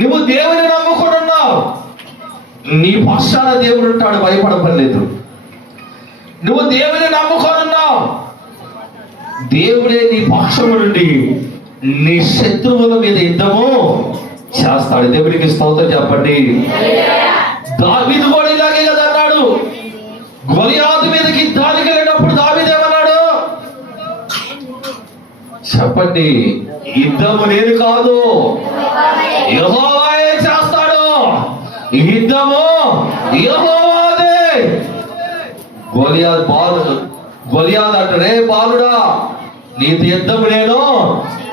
నువ్వు దేవుని నమ్ముకొని ఉన్నావు, నీ పక్షాన దేవుడు ఉంటాడు, భయపడపలేదు. నువ్వు దేవుని నమ్ముకొని ఉన్నావు, దేవుడే నీ పక్షము నుండి నీ శత్రువుల మీద యుద్ధము చేస్తాడు. దేవుడికి స్తోత్రం చెప్పండి. దావీదు కూడా ఇలాగే కదా అన్నాడు. గొలియాతు మీదకి యుద్ధానికి వెళ్ళినప్పుడు దావీదు ఏమన్నాడు చెప్పండి? యుద్ధము నేను కాదు, యెహోవాయే చేస్తాడు, యుద్ధము యెహోవాదే. గొలియాతు అంటాడు, రే బాలుడా, నీతో యుద్ధము నేను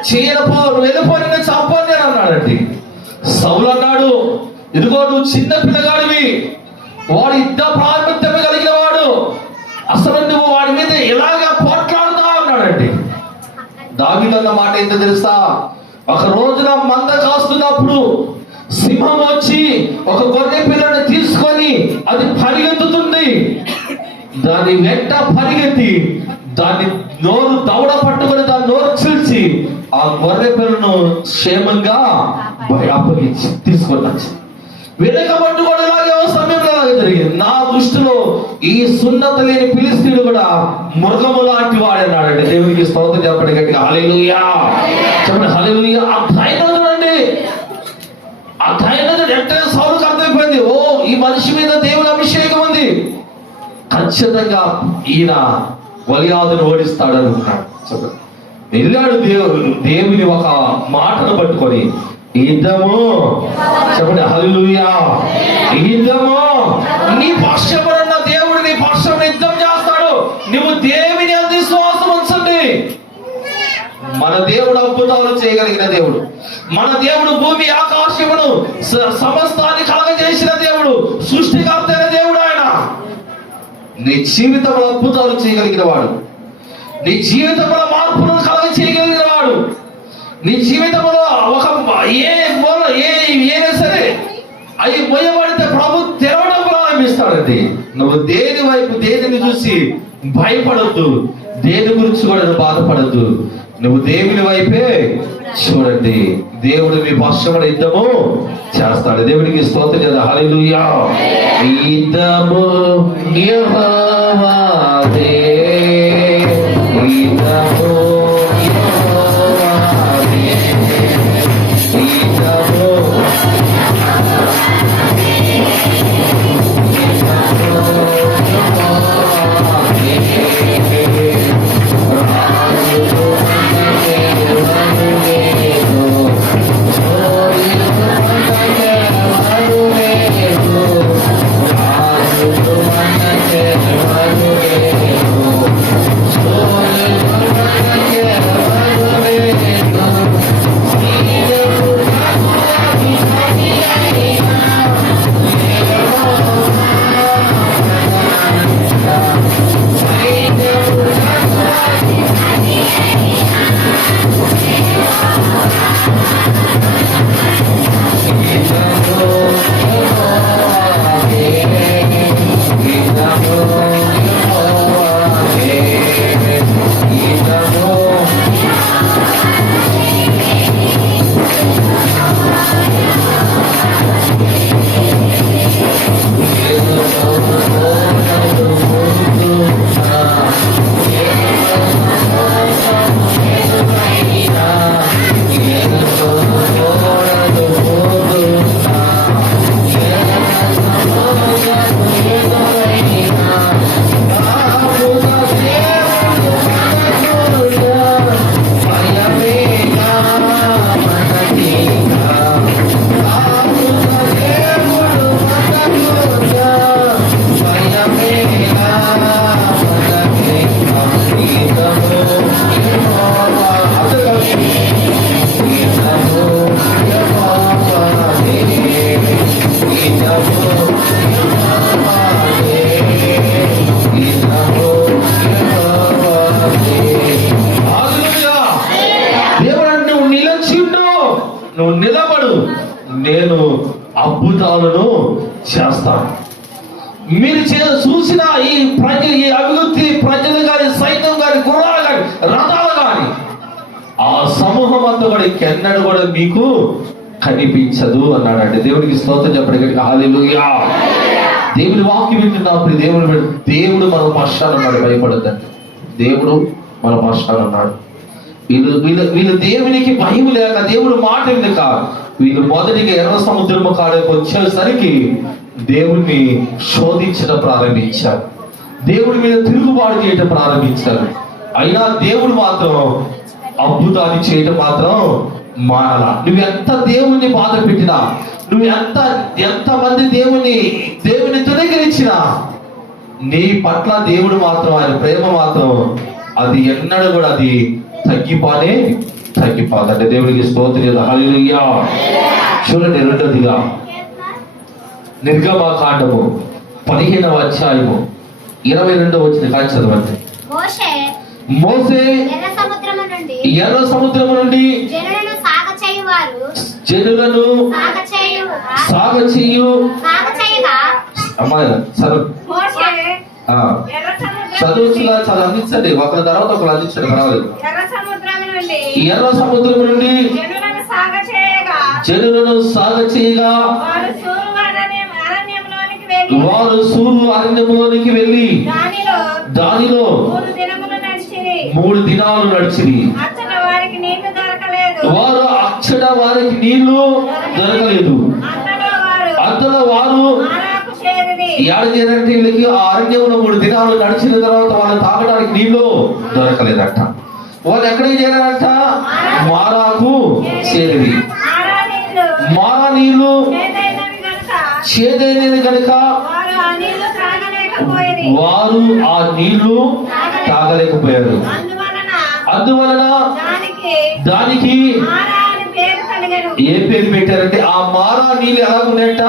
చేయనపో, నువ్వు వెళ్ళిపో, నేను చంపను నేను అన్నాడండి. సౌలు అన్నాడు, ఇదిగో నువ్వు చిన్న పిల్లగాడివి, వాడు యుద్ధ ప్రారంభం కలిగిన వాడు, అసలు నువ్వు వాడి మీద ఎలాగా పోట్లాడుతావు అన్నాడండి. దావీదు అన్న మాట ఏంటో తెలుసా? ఒక రోజున మంద కాస్తున్నప్పుడు సింహం వచ్చి ఒక గొర్రె పిల్లని తీసుకొని అది పరిగెత్తుతుంది. దాని వెంట పరిగెత్తి దాన్ని నోరు దవడ పట్టుకొని దాని నోరు చీల్చి ఆ గొర్రె పిల్లను క్షేమంగా అప్పగించి తీసుకొనొచ్చు. వెనక పట్టుకోవడం లాగే సమయంలో లాగే జరిగింది. నా దృష్టిలో ఈ సున్నత లేని ఫిలిస్తీయుడు కూడా మృగము లాంటి వాడన్నాడండి. దేవునికి స్తోత్రం చెప్పండి గట్టిగా, హల్లెలూయా చెప్పండి, హల్లెలూయా. ఆ ధైర్యం చూడండి, ఆ ధైర్యం వెంటనే సౌలుకు అర్థమైపోయింది, ఓ ఈ మనిషి మీద దేవుని అభిషేకం ఉంది, ఖచ్చితంగా ఈయన గొలియాతును ఓడిస్తాడు అనుకున్నాడు. చెప్పండి, వెళ్ళాడు దేవుని ఒక మాటను పట్టుకొని, యుద్ధము చెప్పండి, హల్లెలూయా, యుద్ధము నీ పక్షమున్న దేవుడు నీ పక్షం యుద్ధం చేస్తాడు. నువ్వు దేవుని అందు విశ్వాసం ఉంచండి. మన దేవుడు అద్భుతాలు చేయగలిగిన దేవుడు, మన దేవుడు భూమి ఆకాశమును సమస్తాన్ని కలగజేసిన దేవుడు, సృష్టికర్త అయిన దేవుడు. ఆయన నీ జీవితంలో అద్భుతాలు చేయగలిగిన వాడు, నీ జీవితంలో మార్పులను కలగ చేయగలిగిన వాడు, నీ జీవితంలో ఒక ఏదైనా సరే అవి మొయ్యబడితే ప్రభు తెరవడం ప్రారంభిస్తాడండి. నువ్వు దేని వైపు దేనిని చూసి భయపడద్దు, దేని గురించి కూడా నువ్వు బాధపడద్దు, నువ్వు దేవుని వైపే చూడండి. దేవుడు మీ పక్షమున యుద్ధము చేస్తాడు. దేవునికి స్తోత్రం చేద్దాం, హల్లెలూయా. యుద్ధము యెహోవాదే, యుద్ధము నువ్వు నిలబడు, నేను అద్భుతాలను చేస్తాను. మీరు చూసిన ఈ అభివృద్ధి ప్రజలు కానీ, సైన్యం కానీ, గుర్రాలు కానీ, రథాలు కానీ, ఆ సమూహం అంతా కూడా ఇంకెన్నడూ కూడా మీకు కనిపించదు అన్నాడండి. దేవుడికి స్తోత్రం చెప్పండి. హల్లెలూయా. దేవుడి వాక్యం వింటున్నప్పుడు దేవుడు మన పక్షాన ఉన్నాడు, భయపడద్దండి. దేవుడు మన పక్షాన ఉన్నాడు. వీళ్ళు దేవునికి భయం లేక, దేవుడు మాట వినక, వీళ్ళు మొదటిగా ఎర్ర సముద్రము కాడకు వచ్చేసరికి దేవుడిని శోధించడం ప్రారంభించారు. దేవుడి మీద తిరుగుబాటు చేయడం ప్రారంభించారు. అయినా దేవుడు మాత్రం అద్భుతాన్ని చేయడం మాత్రం మానలా. నువ్వెంత దేవుణ్ణి బాధ పెట్టినా, నువ్వు ఎంతమంది దేవుని తృణీకరించినా, నీ పట్ల దేవుడు మాత్రం, ఆయన ప్రేమ మాత్రం అది ఎన్నడూ కూడా అది తగ్గిపోదండి. దేవుడికి స్తోత్రం. హల్లెలూయా. చూడండి, రెండోదిగా నిర్గమకాండము 15వ అధ్యాయము 22వ వచనం కాదు చదవండి. మోసే ఎర్ర సముద్రము నుండి జనులను సాగచేయు అమ్మాయి చదువుగా చాలా అందించండి, ఒకరి తర్వాత ఒకరు అందించండి, పర్వాలేదు. ఎర్ర సముద్రం నుండి జనులను సాగచేయగా వారు సూరు అరణ్యంలోనికి వెళ్ళి దానిలో 3 దినాలు నడిచిరి. వారు అచ్చట వారికి నీళ్లు దొరకలేదు. అంతలో వారు ఏడంటే వీళ్ళకి ఆ అరణ్యంలో 3 దినాలు నడిచిన తర్వాత వాళ్ళు తాగడానికి నీళ్లు దొరకలేదట. వాళ్ళు ఎక్కడికి చేరారంట? మారాకు చేరిరి. మారా నీళ్లు చేదైనది కనుక వారు ఆ నీళ్లు తాగలేకపోయారు. అందువలన దానికి ఏ పేరు పెట్టారంటే, ఆ మారా నీళ్ళు ఎలా ఉన్నాయంట?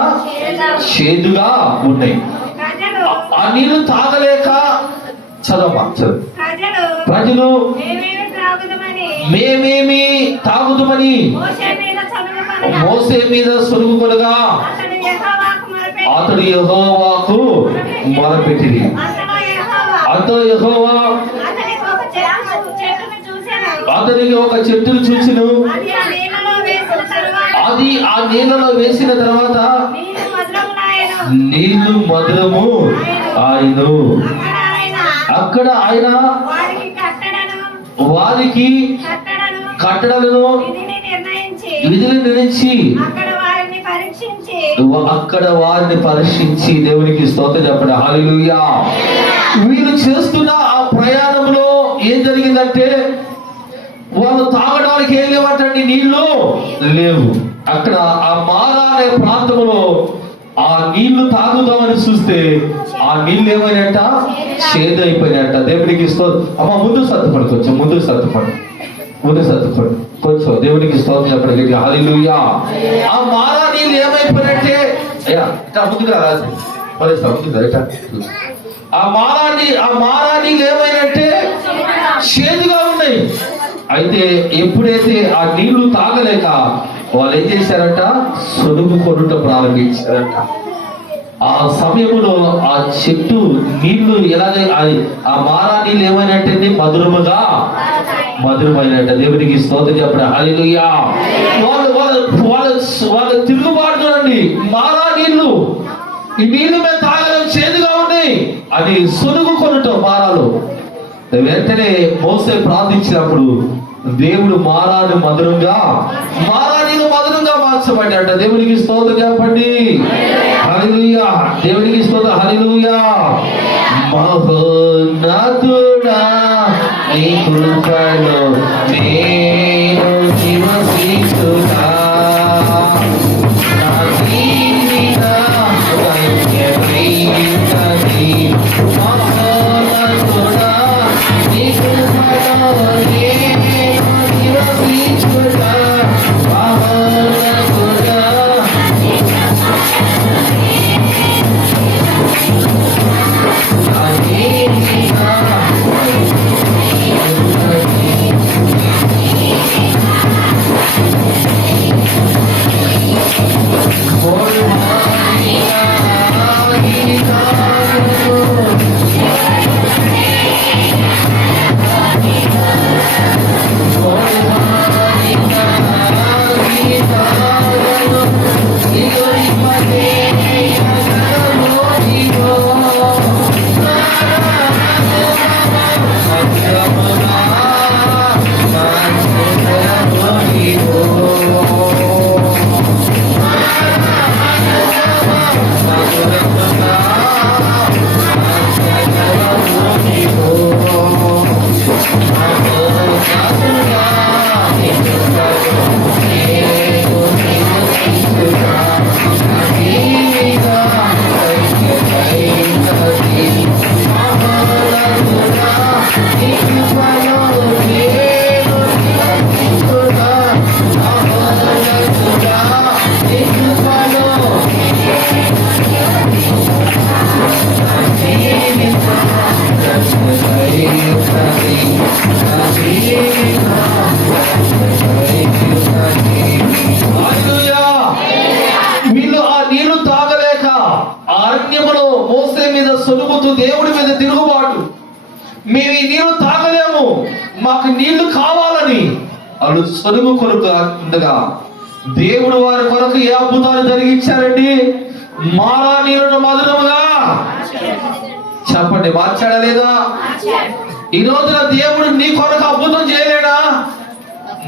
చేదుగా ఉన్నాయి. ఆ నీళ్లు తాగలేక ప్రజలు మేమేమి తాగుదామని మోసే మీద సొరుగుకొనగా అతడు యెహోవాకు మొరపెట్టిరి. అంతలో యెహోవా అతనికి ఒక చెట్టును చూచెను. అది ఆ నీళ్ళలో వేసిన తర్వాత నీళ్లు మధురము ఆయను. అక్కడ ఆయన వారికి కట్టడలను విధులు నిర్ణయించి అక్కడ వారిని పరీక్షించి, దేవునికి స్తోత్రం చెప్పండి. హల్లెలూయా. వీళ్ళు చేస్తున్న ఆ ప్రయాణంలో ఏం జరిగిందంటే, వాళ్ళు తాగడానికి ఏం లేవటండి, నీళ్లు లేవు. అక్కడ ఆ మారా అనే ప్రాంతంలో ఆ నీళ్లు తాగుదామని చూస్తే ఆ నీళ్ళు ఏమైనట్ట? చేదైపోయినట్ట. దేవునికి స్తోత్రం. అమ్మ ముందు సర్దుపడి, కొంచెం ముందుకు సర్దుపడి, కొంచెం దేవునికి స్తోత్రం చెప్పండి. హల్లెలూయా. ఆ మారా నీళ్ళు ఏమైపోయినట్టే, ముందుగా రాదు, ఆ మారా నీళ్ళు ఏమైనట్టే చేదుగా ఉన్నాయి. అయితే ఎప్పుడైతే ఆ నీళ్లు తాగలేక వాళ్ళు ఏం చేశారంట? సొడుగు కొనుట ప్రారంభించారంట. ఆ సమయంలో ఆ చెట్టు నీళ్లు ఎలాగే ఆ మారా నీళ్ళు ఏమైనట్టు? మధురమైనట్ట. దేవునికి స్తోత్రం చెప్పండి. హల్లెలూయా. వాళ్ళు తిరుగుబాటు చూడండి. మారా నీళ్లు, ఈ నీళ్లు మేము తాగలేం, చేదుగా ఉన్నాయి. అది సొనుగు కొనుటం మారాలు. వెంటనే మోసే ప్రార్థించినప్పుడు దేవుడు మారా నీళ్ళు మధురంగా మార్చబడ్డాట. దేవునికి స్తోత్రం చెప్పండి. హల్లెలూయా. దేవునికి స్తోత్రం. హల్లెలూయా. మహోన్నతుడా నీ కృపలో నేను నివసించుతా. మోసే మీద సొలుగుతూ దేవుడి మీద తిరుగుబాటు, మేము ఈ నీళ్లు తాగలేము, మాకు నీళ్లు కావాలని వాళ్ళు సొలుగు కొరకు ఉండగా దేవుడు వారి కొరకు ఏ అద్భుతాలు జరిగించారండి? మారా నీళ్లను మధురముగా చెప్పండి, మార్చాడా లేదా? ఈ రోజున దేవుడు నీ కొరకు అద్భుతం చేయలేడా?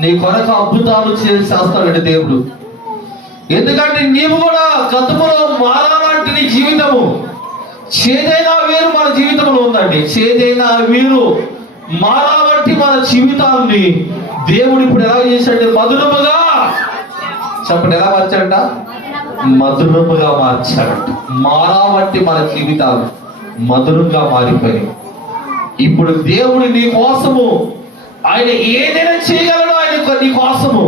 నీ కొరకు అద్భుతాలు చేస్తాడండి దేవుడు. ఎందుకంటే నీవు కూడా గతంలో మారా లాంటి నీ జీవితము, చేదైన వేరు మన జీవితంలో ఉందండి. చేదైన వీరు మారా వంటి మన జీవితాన్ని దేవుడు ఇప్పుడు ఎలా చేశాడు? మధురముగా చెప్పండి, ఎలా మార్చాడంట? మధురముగా మార్చాడంట. మారా వంటి మన జీవితాలు మధురంగా మారిపోయాయి. ఇప్పుడు దేవుడు నీ కోసము ఆయన ఏదైనా చేయగలడు, ఆయన నీ కోసము.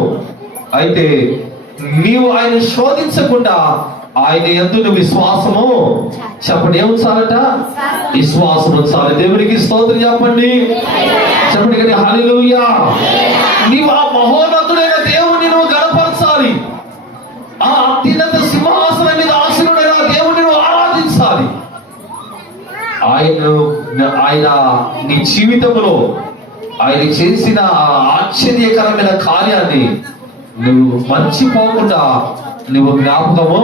అయితే నీవు ఆయన శోధించకుండా ఆయన యందు విశ్వాసము చెప్పండి, ఏముంచాలట? విశ్వాసం ఉంచాలి. దేవుడికి స్తోత్రం చెప్పండి, చెప్పండి కానీ హల్లెలూయా. నీవు ఆ మహోన్నతుడైన దేవుడిని నువ్వు గణపరచాలి. ఆ అత్యున్నత సింహాసనం మీద ఆసీనుడైన దేవుడిని నువ్వు ఆరాధించాలి. ఆయన నీ జీవితంలో ఆయన చేసిన ఆశ్చర్యకరమైన కార్యాన్ని నువ్వు మర్చిపోకుండా నువ్వు జ్ఞాపకము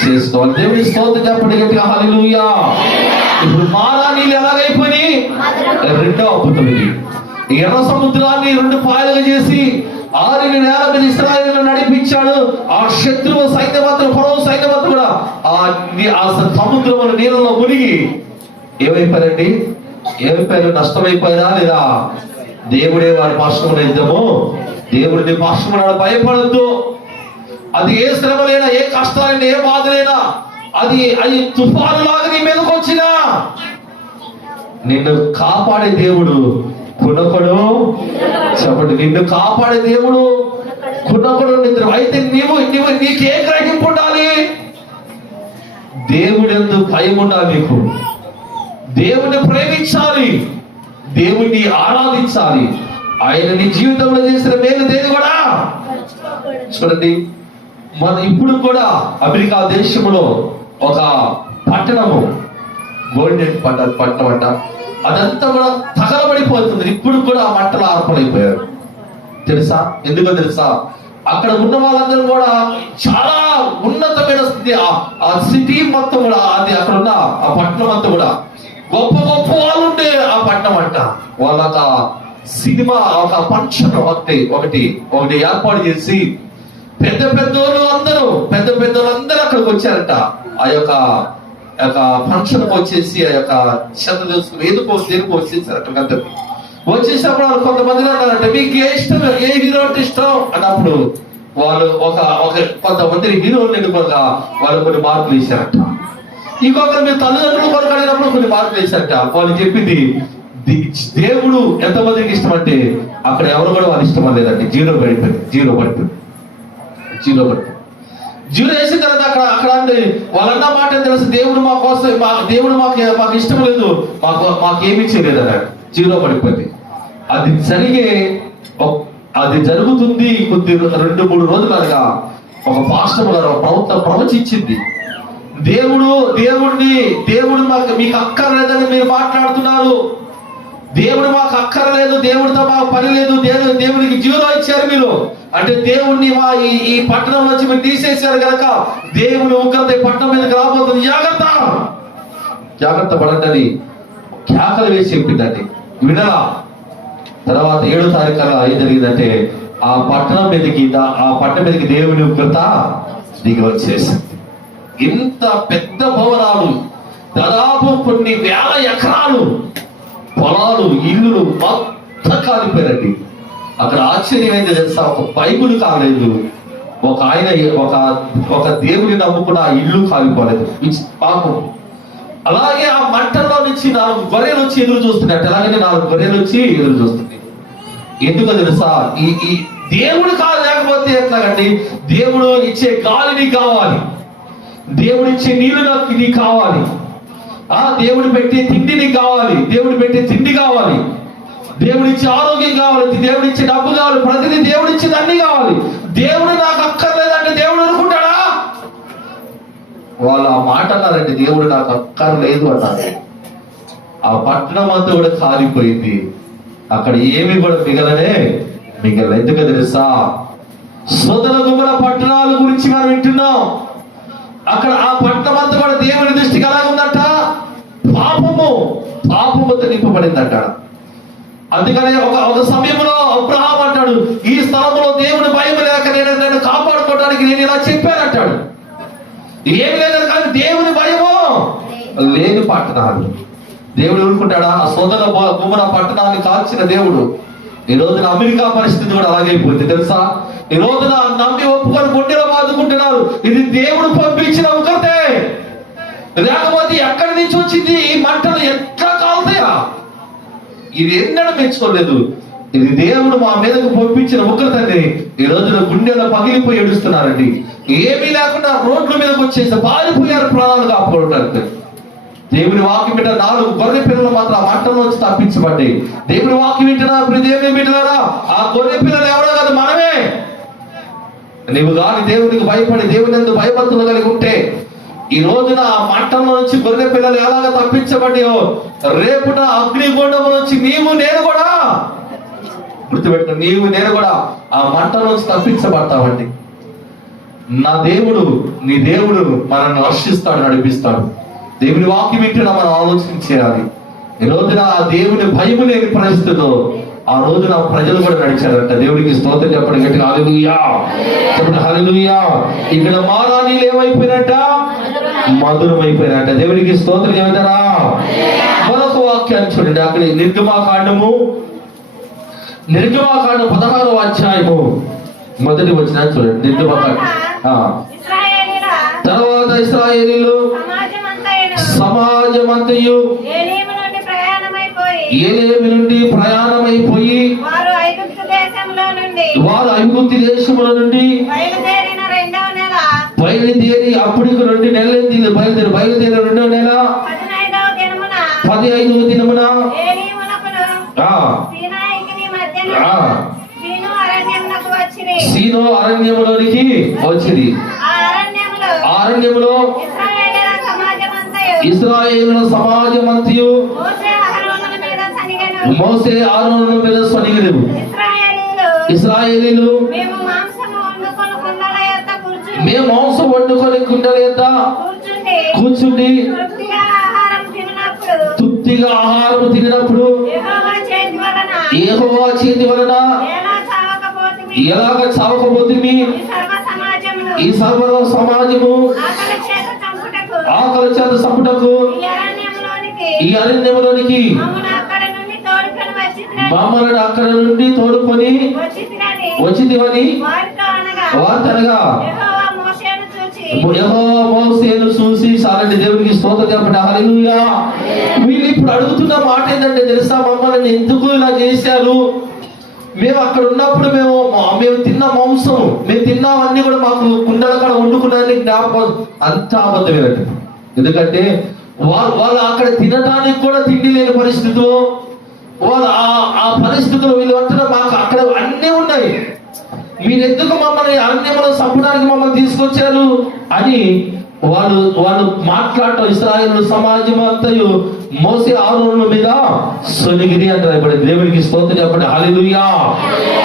చేసుకోవాలి. దేవుని స్తోత్రం చెప్పండి గట్టిగా హల్లెలూయా. ఇప్పుడు మారా నీళ్ళు ఎలాగైపోయి రెండో అద్భుతం ఇది. ఎర్ర సముద్రాన్ని రెండు పాయలుగా చేసి 6 నేల మీద ఇశ్రాయేలును నడిపించాడు. ఆ శత్రువు సైన్యమంతా, ఫరో సైన్యమంతా కూడా ఆ సముద్రముల నీళ్ళలో మునిగి ఏమైపోయారండి? ఏమైపోయారు? నష్టమైపోయారా లేదా? దేవుడే వారి పార్శ్వమున యుద్ధము. దేవుడిని పార్శ్వమున భయపడద్దు. అది ఏ శ్రమలైనా, ఏ కష్టాలైనా, ఏ బాధలైనా, అది తుఫాను లాగా నీ మీదకి వచ్చినా నిన్ను కాపాడే దేవుడు కునొకడు చెప్పండి. నిన్ను కాపాడే దేవుడు కునొకడు నిద్ర. అయితే నీకే గ్రహింపు ఉండాలి? దేవుడి యందు భయం ఉండాలి. నీకు దేవుడిని ప్రేమించాలి, దేవుడిని ఆరాధించాలి. ఆయన నీ జీవితంలో చేసిన మేలు దేని కూడా చూడండి. మన ఇప్పుడు కూడా అమెరికా దేశంలో ఒక పట్టణము, గోల్డెన్ పట్టణం అంట, అదంతా కూడా తగలబడిపోతుంది. ఇప్పుడు కూడా ఆ మంటలు ఆర్పలైపోయారు. తెలుసా? ఎందుకో తెలుసా? అక్కడ ఉన్న వాళ్ళందరూ కూడా చాలా ఉన్నతమైన స్థితి. ఆ సిటీ మొత్తం కూడా, అది అక్కడ ఉన్న ఆ పట్టణం అంతా కూడా గొప్ప గొప్ప వాళ్ళు ఉండే ఆ పట్టణం అంట. వాళ్ళ సినిమా ఒక ఫంక్షన్ ఒకటి ఏర్పాటు చేసి పెద్ద పెద్దోళ్ళు అందరూ అక్కడికి వచ్చారంట. ఆ యొక్క ఫంక్షన్ వచ్చేసి ఆ యొక్క దేనికి వచ్చేసారు అక్కడికి. వచ్చేసినప్పుడు వాళ్ళు కొంతమంది అన్నారంట, మీకు ఏ ఇష్టం, ఏ హీరో అంటే ఇష్టం అన్నప్పుడు వాళ్ళు కొంతమంది హీరోలు ఎన్నుకోగా వాళ్ళు కొన్ని మార్కులు వేశారంట. ఇంకొకరు మీ తల్లిదండ్రులు కొరకు అడిగినప్పుడు కొన్ని మార్కులు వేశారట. వాళ్ళు చెప్పింది దేవుడు ఎంతమందికి ఇష్టం అంటే అక్కడ ఎవరు కూడా వాళ్ళు ఇష్టం లేదండి. జీరో పడిపోయింది. జీరో వేసిన తర్వాత అక్కడ వాళ్ళన్న మాట తెలుసు, దేవుడు మా కోసం, దేవుడు మాకు ఇష్టం లేదు, మాకేమి చేయలేదు. జీరో పడిపోయింది. అది జరుగుతుంది కొద్ది 2-3 రోజులుగా ఒక పాస్టర్ గారు ప్రవచించింది. దేవుడు మీకు అక్కర్లేదని మీరు మాట్లాడుతున్నారు. దేవుడు మాకు అక్కర్లేదు, దేవుడితో మాకు పని లేదు, దేవుడికి జీరో ఇచ్చారు మీరు అంటే దేవుడిని ఈ పట్టణం నుంచి మీరు తీసేశారు కనుక దేవుని ఉగ్రత ఈ పట్టణం మీదకి రాబోతుంది, జాగ్రత్త పడండి కేకలు వేసి చెప్పిందండి. వినలా. తర్వాత 7వ తారీఖు ఏం జరిగిందంటే ఆ పట్టణం మీదకి దేవుని ఉగ్రత దిగి వచ్చేసింది. ఇంత పెద్ద భవనాలు, దాదాపు కొన్ని వేల ఎకరాలు పొలాలు, ఇల్లులు మొత్తం కాలిపోయారండి. అక్కడ ఆశ్చర్యం ఏంటి తెలుసా? ఒక బైబుల్ కాలేదు, ఒక దేవుని నమ్ముకున్న ఆ ఇల్లు కాలిపోలేదు. పాపం. అలాగే ఆ మంటల్లో నుంచి 4 గొర్రెలు వచ్చి ఎదురు చూస్తున్నాయి. అలాగే 4 గొర్రెలు వచ్చి ఎదురు చూస్తుంది. ఎందుకో తెలుసా? ఈ దేవుడు లేకపోతే ఎట్లాగండి? దేవుడు ఇచ్చే గాలి నీకు కావాలి, దేవుడు ఇచ్చే నీళ్లు నీకు కావాలి, దేవుడు పెట్టే తిండి నీకు కావాలి, దేవుడు పెట్టే తిండి కావాలి, దేవుడు ఇచ్చే ఆరోగ్యం కావాలి, దేవుడు ఇచ్చే డబ్బు కావాలి, ప్రతిదీ దేవుడు ఇచ్చేది అన్ని కావాలి. దేవుడు నాకు అక్కర్లేదంటే దేవుడు అనుకుంటాడా? వాళ్ళు ఆ మాట అన్నారండి, దేవుడు నాకు అక్కర్లేదు అన్నారు. ఆ పట్టణం అంతా కూడా కాలిపోయింది. అక్కడ ఏమి కూడా మిగల. ఎందుకు తెలుసా? సొదొమ గొమొర్రా పట్టణాల గురించి మనం వింటున్నాం. అక్కడ ఆ పట్టణం అంతా కూడా దేవుని దృష్టికి ఎలా ఉందంట? పాపముతో నింపబడిందంట. అందుకనే ఒక సమయంలో అబ్రహాం అంటాడు, ఈ స్థలంలో దేవుని భయం లేక నన్ను కాపాడుకోవడానికి నేను ఇలా చెప్పానంటాడు. ఏమి లేదు కానీ దేవుని భయము లేని పట్టణాలు. దేవుడు ఊరుకుంటాడా? ఆ సొదొమ గొమొర్రా పట్టణాన్ని కాల్చిన దేవుడు ఈ రోజున అమెరికా పరిస్థితి కూడా అలాగే అయిపోయింది తెలుసా? ఈ రోజున నమ్మి ఒప్పుకొని గుండెలో బాదుకుంటున్నారు. ఇది దేవుడు పంపించిన ఒకటే, లేకపోతే ఎక్కడి నుంచి వచ్చింది ఈ మంటలు ఎట్లా కాలుతాయా? ఇది ఎన్నడూ మెచ్చుకోలేదు. ఇది దేవుడు మా మీదకు పంపించిన ఉగ్రతని ఈ రోజున గుండెలో పగిలిపోయి ఏడుస్తున్నారండి. ఏమీ లేకుండా రోడ్ల మీదకి వచ్చేసి పారిపోయారు ప్రాణాలు కాపాడటానికి. దేవుని వాక్యం వింటున్న 4 గొర్రె పిల్లలు మాత్రం ఆ మంటలో వచ్చి తప్పించబడ్డాయి. దేవుని వాక్యం వింటున్నారు ఇప్పుడు దేవుని బిడ్డలారా, ఆ గొర్రె పిల్లలు ఎవరో కాదు, మనమే. నీవు కానీ దేవునికి భయపడి దేవుని యందు భయభక్తులు కలిగి ఉంటే ఈ రోజున ఆ మంటలో నుంచి గొర్రె పిల్లలు ఎలాగ తప్పించబడ్డాయో, రేపున అగ్నిగుండం నుంచి నేను కూడా గుర్తుపెట్టు, నేను కూడా ఆ మంటలో నుంచి తప్పించబడతామండి. నా దేవుడు, నీ దేవుడు మనల్ని రక్షిస్తాడు, నడిపిస్తాడు. దేవుని వాక్యం వింటున్నా మనం ఆలోచించేయాలి. ఈ రోజున ఆ దేవుని భయము లేని పరిస్థితిలో ఆ రోజున ప్రజలు కూడా నడిచారంట. దేవునికి స్తోత్రం చెప్పండి గట్టిగా, హల్లెలూయా చెప్పండి, హల్లెలూయా. ఇక్కడ మారా నీళ్ళు ఏమైపోయినట్ట? మధురమైపోయినట్ట. దేవునికి స్తోత్రం చెబుతారా? మరొక వాక్యాన్ని చూడండి, అక్కడ నిర్గమాకాండం 16వ అధ్యాయము మొదటి వచనాన్ని చూడండి. నిర్గమాకాండం. తర్వాత ఇశ్రాయేలీయులు సమాజమంతయు ఏలీము నుండి ప్రయాణమైపోయి వారు ఐగుప్తు దేశముల నుండి బయలుదేరి అప్పటికి 2 నెలలు బయలుదేరి 2వ నెల 15వ దినమున సీను అరణ్యములోనికి వచ్చింది. అరణ్యములో ఇశ్రాయేలుల సమాజమంతయు మోసే ఆరోనుల మీద సనిగెను. ఇశ్రాయేలీయులు మేము మాంసం వండుకొని కుండల యొద్ద కూర్చుండి తృప్తిగా ఆహారం తినప్పుడు యెహోవా చేతి వలన ఎలాగ చావకపోతుంది ఈ సర్వ సమాజము ఆకలి చేత చంపుటకు ఈ అరణ్యములోనికి మమ్మల్ని అక్కడ నుండి తోడుకొని వచ్చిందివని వార్తనగా యెహోవా మోషేను చూసి, చాలండి దేవునికి స్తోత్రం చెప్పండి, హల్లెలూయా. వీళ్ళు ఇప్పుడు అడుగుతున్న మాట ఏంటంటే తెలుసా? మమ్మల్ని ఎందుకు ఇలా చేశారు? మేము అక్కడ ఉన్నప్పుడు మేము తిన్న మాంసం, మేము తిన్నామన్నీ కూడా మాకు కుండల కాడ వండుకున్నాన్ని జ్ఞాపకం. అంతా అబద్ధమేనండి. ఎందుకంటే వాళ్ళు అక్కడ తినడానికి కూడా తిండి లేని పరిస్థితిలో వాళ్ళు ఆ పరిస్థితుల్లో వీళ్ళు అంటారు, మాకు అక్కడ అన్నీ ఉన్నాయి, మీరు ఎందుకు మమ్మల్ని అరణ్యంలో చంపడానికి మమ్మల్ని తీసుకొచ్చారు అని వాళ్ళు మాట్లాడటం. ఇశ్రాయేలు సమాజం అంతయు మోసే ఆరోనుల మీద సొనిగిరి అని రాయబడింది. దేవునికి స్తోత్రం చెప్పండి, హల్లెలూయా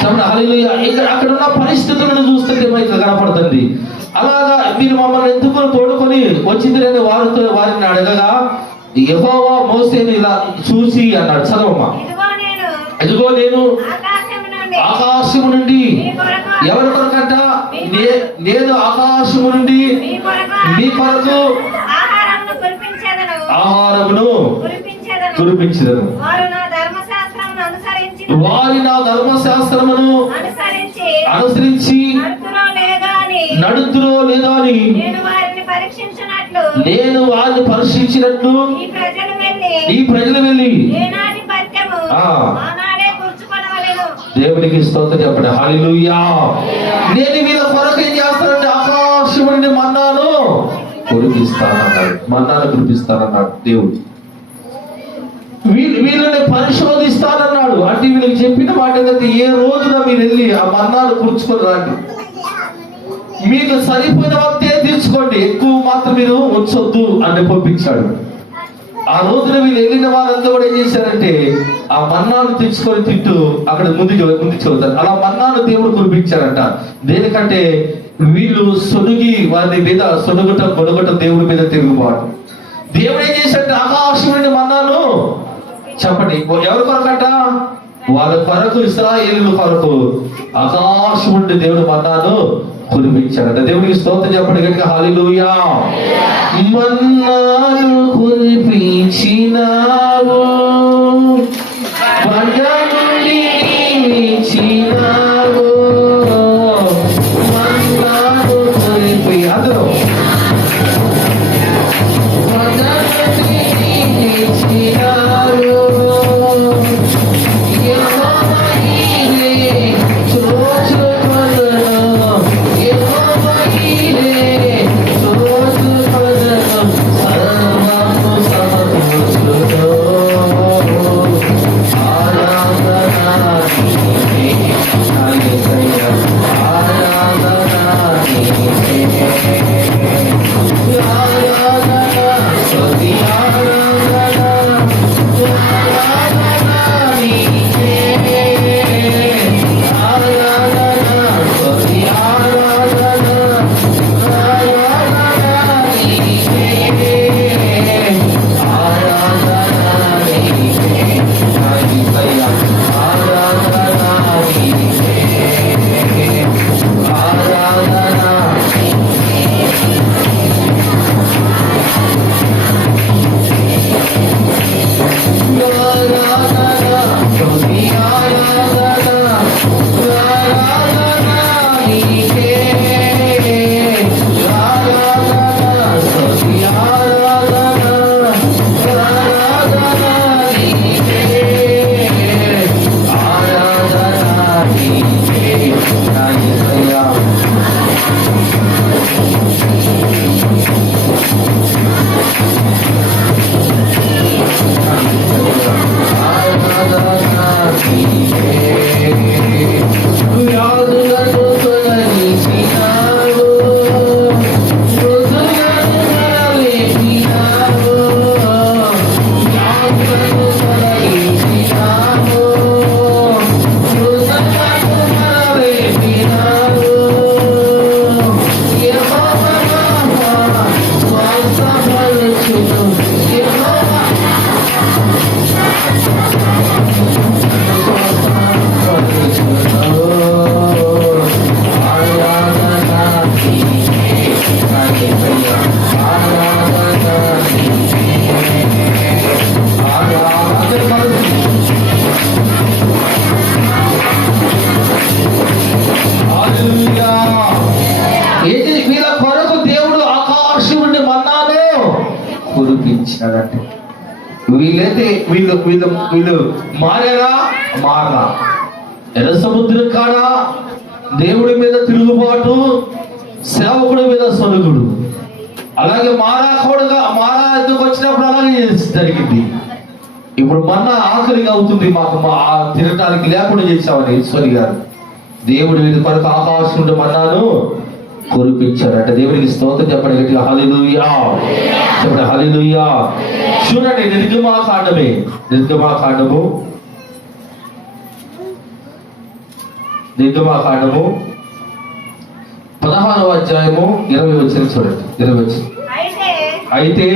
చెప్పండి, హల్లెలూయా. ఇక్కడ అక్కడ ఉన్న పరిస్థితులను చూస్తుంటే మనకి కనపడుతుంది. అలాగా మీరు మమ్మల్ని ఎందుకు తోడుకొని వచ్చింది వారిని అడగగా యెహోవా మోసేని ఇలా చూసి అన్నాడు. చదవమ్మా. ఇదిగో నేను ఆకాశము నుండి ఎవరి కొరకంట? నేను ఆకాశము నుండి మీ కొరకు ఆహారమును కురిపించెదను. వారి నా ధర్మశాస్త్రమును అనుసరించి నడుతురో లేదో అని నేను వారిని పరీక్షించినట్లు ఈ ప్రజలు వెళ్ళి దేవునికి స్తోత్రం చెప్పండి, హల్లెలూయా. నేను వీళ్ళ కొరకు ఏం చేస్తానంటే ఆకాశం నుండి మన్నాను కురిపిస్తానన్నాడు దేవుడు. వీళ్ళని పరిశోధిస్తానన్నాడు. అంటే వీళ్ళకి చెప్పిన మాట ఏంటంటే, ఏ రోజున మీరు వెళ్ళి ఆ మన్నాను కూర్చుకొని రండి, మీకు సరిపోయిన వంతే తీర్చుకోండి, ఎక్కువ మాత్రం మీరు ఉంచొద్దు అని పంపించాడు. ఆ రోజున వీళ్ళు వెళ్ళిన వారంతా కూడా ఏం చేశారంటే ఆ మన్నాను తెచ్చుకొని తింటూ అక్కడ ముందు చదువుతారు. అలా మన్నాను దేవుడు కురిపించారంట. దేనికంటే వీళ్ళు సొనుగి వారి మీద గొనుగటం దేవుడి మీద తిరుగుబాటు. దేవుడు ఏం చేశాడంటే ఆకాశం నుండి మన్నాను చెప్పండి ఎవరి కొరకంట? వాళ్ళ కొరకు, ఇశ్రాయేలు కొరకు ఆకాశం నుండి దేవుడు మన్నాను కురిపించాడంట. దేవుడికి స్తోత్రం చెప్పండి గట్టిగా హల్లెలూయా. మన్నాను కురిపించినావు, మన్నాను నిలిచినావు, మన్నాను కురిపి అందరూ మన్నాను నిలిచినావు. వీళ్ళ కొరకు దేవుడు ఆకాశం నుండి మన్నాను కురిపించాడంటే వీళ్ళైతే వీళ్ళు మారారా? ఎర్ర సముద్రం కాడ దేవుడి మీద తిరుగుబాటు, సేవకుడి మీద సొనుగుడు. అలాగే మారా ఎందుకు వచ్చినప్పుడు అలాగే జరిగింది. ఇప్పుడు మన్నా ఆఖరిగా అవుతుంది, మాకు తినడానికి లేకుండా చేసామని ఈశ్వరి గారు. దేవుడు వీరి కొరకు ఆకాశం నుండి మన్నాను కురిపించాడట. దేవుడికి స్తోత్రం చెప్పండి గట్టిగా హల్లెలూయా చెప్పండి హల్లెలూయా. చూడండి నిర్గమాకాండము 16వ అధ్యాయము 20 వచనం చూడండి. 20 వచనం. అయితే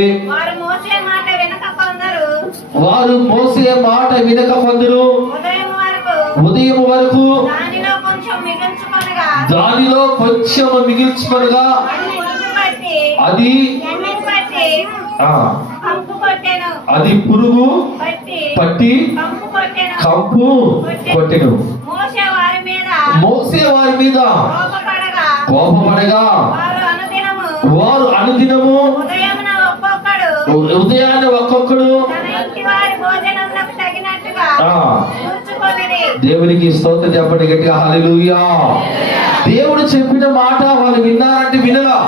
వారు మోసే మాట వినక కొందరు ఉదయం వరకు దానిలో కొంచెం మిగిల్చుకొనగా అది పురుగు పట్టి కంపు కొట్టెను. మోసే వారి మీద కోపపడగా వారు అనుదినము ఉదయాన్నే ఒక్కొక్కడు దేవునికి స్తోత్రం చెప్పండి గట్టిగా హల్లెలూయా. దేవుడు చెప్పిన మాట వాళ్ళు విన్నారంటే వినలా.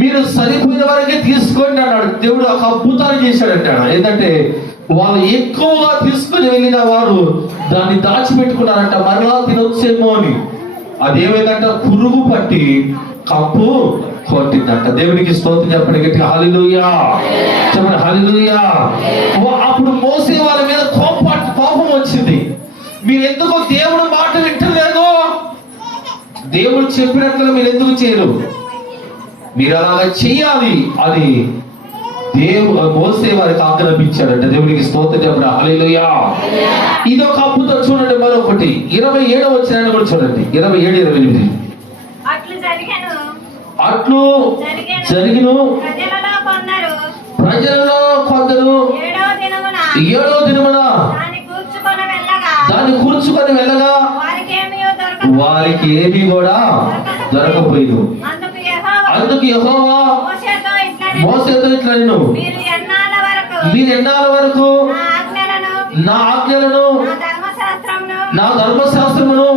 మీరు సరిపోయిన వరకే తీసుకోండి అన్నాడు దేవుడు. ఒక అద్భుతాలు చేశాడంట. ఏంటంటే వాళ్ళు ఎక్కువగా తీసుకుని వెళ్ళిన వారు దాన్ని దాచిపెట్టుకున్నారంట, మరలా తినొచ్చేమో అని. అదేమైందంట, పురుగు పట్టి కంపు కొట్టిందంట. దేవునికి స్తోత్రం చెప్పండి గట్టిగా హల్లెలూయా చెప్పండి హల్లెలూయా. అప్పుడు మోసే వాళ్ళ మీద కోపం వచ్చింది. మీరు ఎందుకు దేవుడు మాట వింటలేదు? దేవుడు చెప్పినట్లుగా మీరు ఎందుకు చేయరు? మీరు అలాగా చెయ్యాలి అని మోసే వారికి ఆజ్ఞాపించాడంట. దేవునికి స్తోత్రం చెప్పండి హల్లెలూయా. ఇది ఒక అద్భుతం. చూడండి మరొకటి 27వ వచనాన్ని కూడా చూడండి. 27, 28. అట్లు జరిగిను ప్రజలలో కొందరు 7వ దినమున దాన్ని కూర్చుకొని వెళ్ళగా వారికి ఏమీ కూడా దొరకపోయింది. అందుకు యెహోవా మోసేతో ఇట్లా నేను మీరు ఎన్నాళ్ళ వరకు నా ఆజ్ఞలను నా ధర్మశాస్త్రమును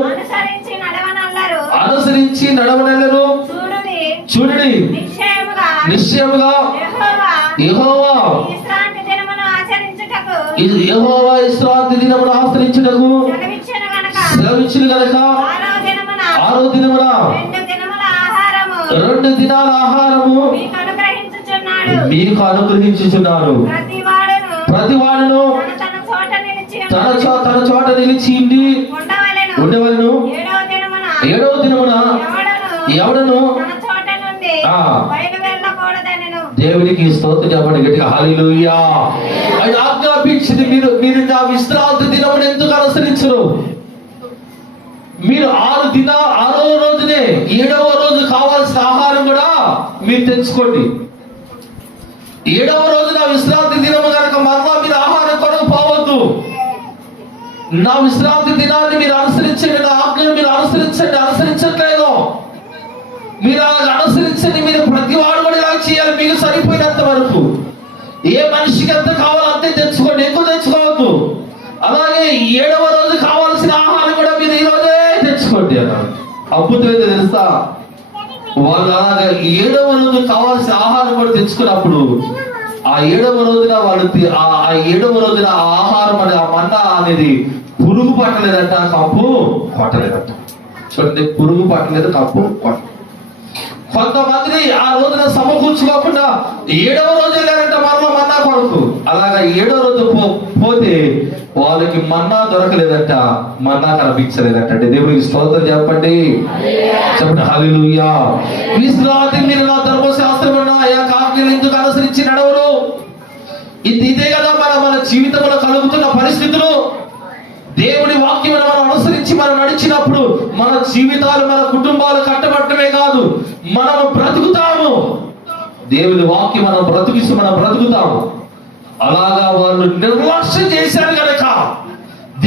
అనుసరించి నడవనెల్లరు. చూడండి నిశ్చయముగా యెహోవా విశ్రాంతి దినమును ఆచరించుటకు సెలవిచ్చును గనుక 6వ దినమున 2 దినాల ఆహారము మీకు అనుగ్రహించుచున్నాను. ప్రతివాడును తన చోట నిలిచి ఉండవలను. 7వ దినమున ఎవడను దేవునికి స్తోత్రం చెప్పండి గట్టిగా హల్లెలూయా. ఆయన ఆజ్ఞాపించింది మీరు నా విశ్రాంతి దినమును ఎందుకు అనుసరించరు? మీరు 6వ రోజునే 7వ రోజు కావాల్సిన ఆహారం కూడా మీరు తెచ్చుకోండి. 7వ రోజు నా విశ్రాంతి దినము కనుక మరలా మీరు ఆహారం కొరకు పోవద్దు. నా విశ్రాంతి దినాన్ని మీరు అనుసరించండి. నా ఆజ్ఞను మీరు అనుసరించట్లేదు. మీరు అలా అనుసరించండి. మీరు ప్రతి వాడు కూడా ఇలా చేయాలి. మీకు సరిపోయినంత వరకు. ఏ మనిషికి ఎంత కావాలో అంతే తెచ్చుకోండి, ఎక్కువ తెచ్చుకోవద్దు. అలాగే 7వ రోజు కావాల్సిన ఆహారం కూడా మీరు ఈ రోజే తెచ్చుకోండి అన్నారు. అద్భుతం ఏంటో తెలుసా? వాళ్ళు అలాగా 7వ రోజు కావాల్సిన ఆహారం కూడా తెచ్చుకున్నప్పుడు ఆ 7వ రోజున వాళ్ళు ఆ 7వ రోజున ఆ ఆహారం అనేది ఆ మన్నా అనేది పురుగు పట్టలేదట, కప్పు కొట్టలేదట. చూడండి, పురుగు పట్టలేదు, కప్పు కొట్టలేదు. కొంతమంది ఆ రోజున సమకూర్చుకోకుండా 7వ రోజు వెళ్ళారంట మన్నా కొరకు. అలాగా 7వ రోజు పోతే వాళ్ళకి మన్నా దొరకలేదంట, మన్నా కనిపించలేదంట. దేవునికి స్తోత్రం చెప్పండి హల్లెలూయా. విశ్రాంతి మీరు నా ధర్మశాస్త్రం ఆజ్ఞలు ఎందుకు అనుసరించి నడవరు? ఇదే కదా మన జీవితంలో కలుగుతున్న పరిస్థితులు. దేవుని వాక్యం మనం అనుసరించి మనం నడిచినప్పుడు మన జీవితాలు, మన కుటుంబాలు కట్టబట్టమే కాదు, మనం బ్రతుకుతాము. దేవుని వాక్యం మనం బ్రతుకుతాము. అలాగా వాళ్ళు నిర్లక్ష్యం చేశారు కనుక,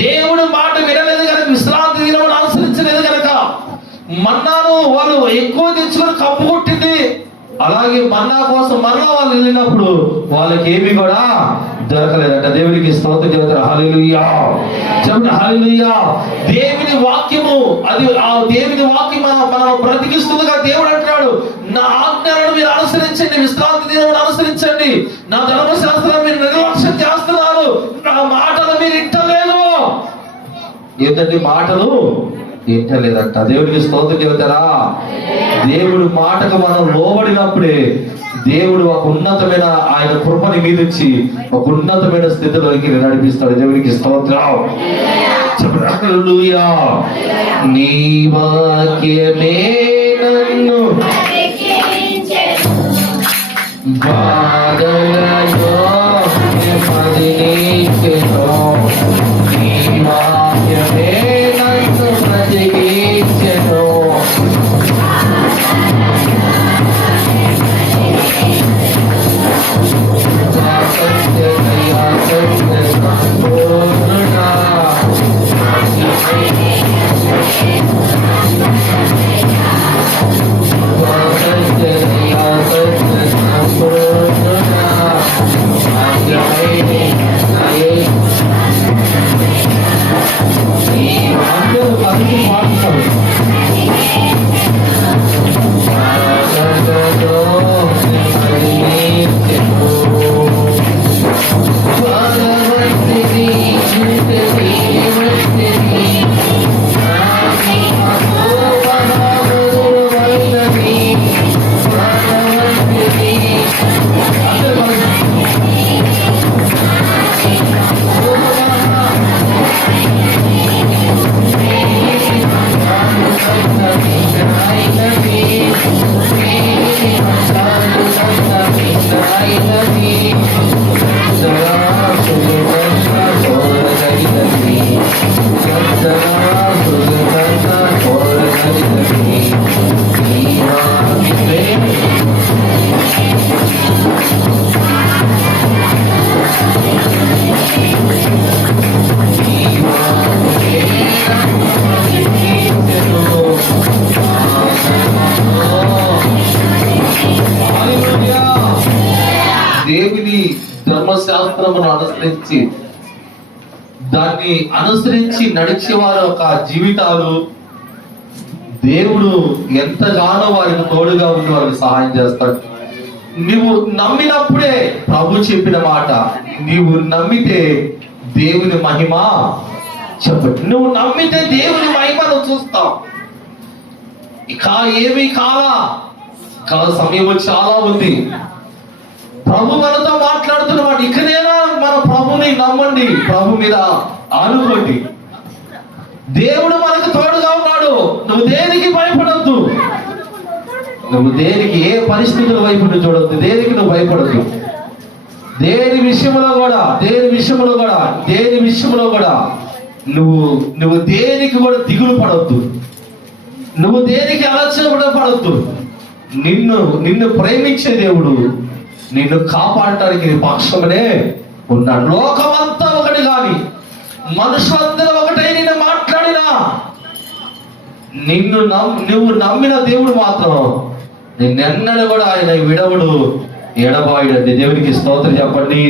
దేవుడు మాట వినలేదు కనుక, విశ్రాంతి దినమును అనుసరించలేదు కనుక మన్నాను వాళ్ళు ఎక్కువ తెచ్చుకొని కప్పు కొట్టింది. అలాగే మన్నా కోసం మరలా వాళ్ళు వెళ్ళినప్పుడు వాళ్ళకి ఏమి కూడా దొరకలేదంట. దేవునికి స్తోత్రం చెబుతారు హల్లెలూయా చెప్పండి హల్లెలూయా. దేవుని వాక్యము అది ఆ దేవుని వాక్యం మనం బ్రతికిస్తుందిగా. దేవుడు అంటున్నాడు, నా ఆజ్ఞలను మీరు అనుసరించండి, విశ్రాంతి దినమును అనుసరించండి. నా ధర్మశాస్త్రాన్ని మీరు నిర్లక్ష్యం చేస్తున్నారు, నా మాటలు మీరు వింటలేదు. ఏంటంటే మాటలు వింటలేదంట. దేవుడికి స్తోత్రం చెబుతారా? దేవుడు మాటకు మనం లోబడినప్పుడే దేవుడు ఒక ఉన్నతమైన ఆయన కృపని మీదిచ్చి ఒక ఉన్నతమైన స్థితిలోకి నడిపిస్తాడు. దేవుడికి స్తోత్రం చెప్పండి హల్లెలూయా. నీ వాక్యమే నన్ను బాధలలో నెమ్మదినిచ్చెను. నీ వాక్యమే నన్ను బ్రతికించెను. ధర్మశాస్త్రమును అనుసరించి దాన్ని అనుసరించి నడిచే వారి యొక్క జీవితాలు దేవుడు ఎంతగానో వారికి తోడుగా ఉండి వారికి సహాయం చేస్తాడు. నువ్వు నమ్మినప్పుడే ప్రభు చెప్పిన మాట, నీవు నమ్మితే దేవుని మహిమ చెప్పండి. నువ్వు నమ్మితే దేవుని మహిమను చూస్తావు. ఇక ఏమీ కాల సమయం చాలా ఉంది. ప్రభు మనతో మాట్లాడుతున్నవాడు. ఇకనైనా మన ప్రభుని నమ్మండి, ప్రభు మీద ఆనుకోండి. దేవుడు మనకు తోడుగా ఉన్నాడు. నువ్వు దేనికి భయపడద్దు. నువ్వు దేనికి, ఏ పరిస్థితుల వైపు నువ్వు చూడొద్దు. దేనికి నువ్వు భయపడద్దు. దేని విషయంలో కూడా నువ్వు దేనికి కూడా దిగులు పడవద్దు. నువ్వు దేనికి అలక్ష్యపడవద్దు. నిన్ను ప్రేమించే దేవుడు నిన్ను కాపాడటానికి నీ పక్షమనే ఉన్నాడు. లోకమంతా ఒకటి కాని మనుషులందరూ ఒకటై నిన్ను మాట్లాడినా నువ్వు నమ్మిన దేవుడు మాత్రం నిన్నెన్నడూ కూడా ఆయన విడవడు, ఎడబాయుడండి. దేవునికి స్తోత్రం చెప్పండి.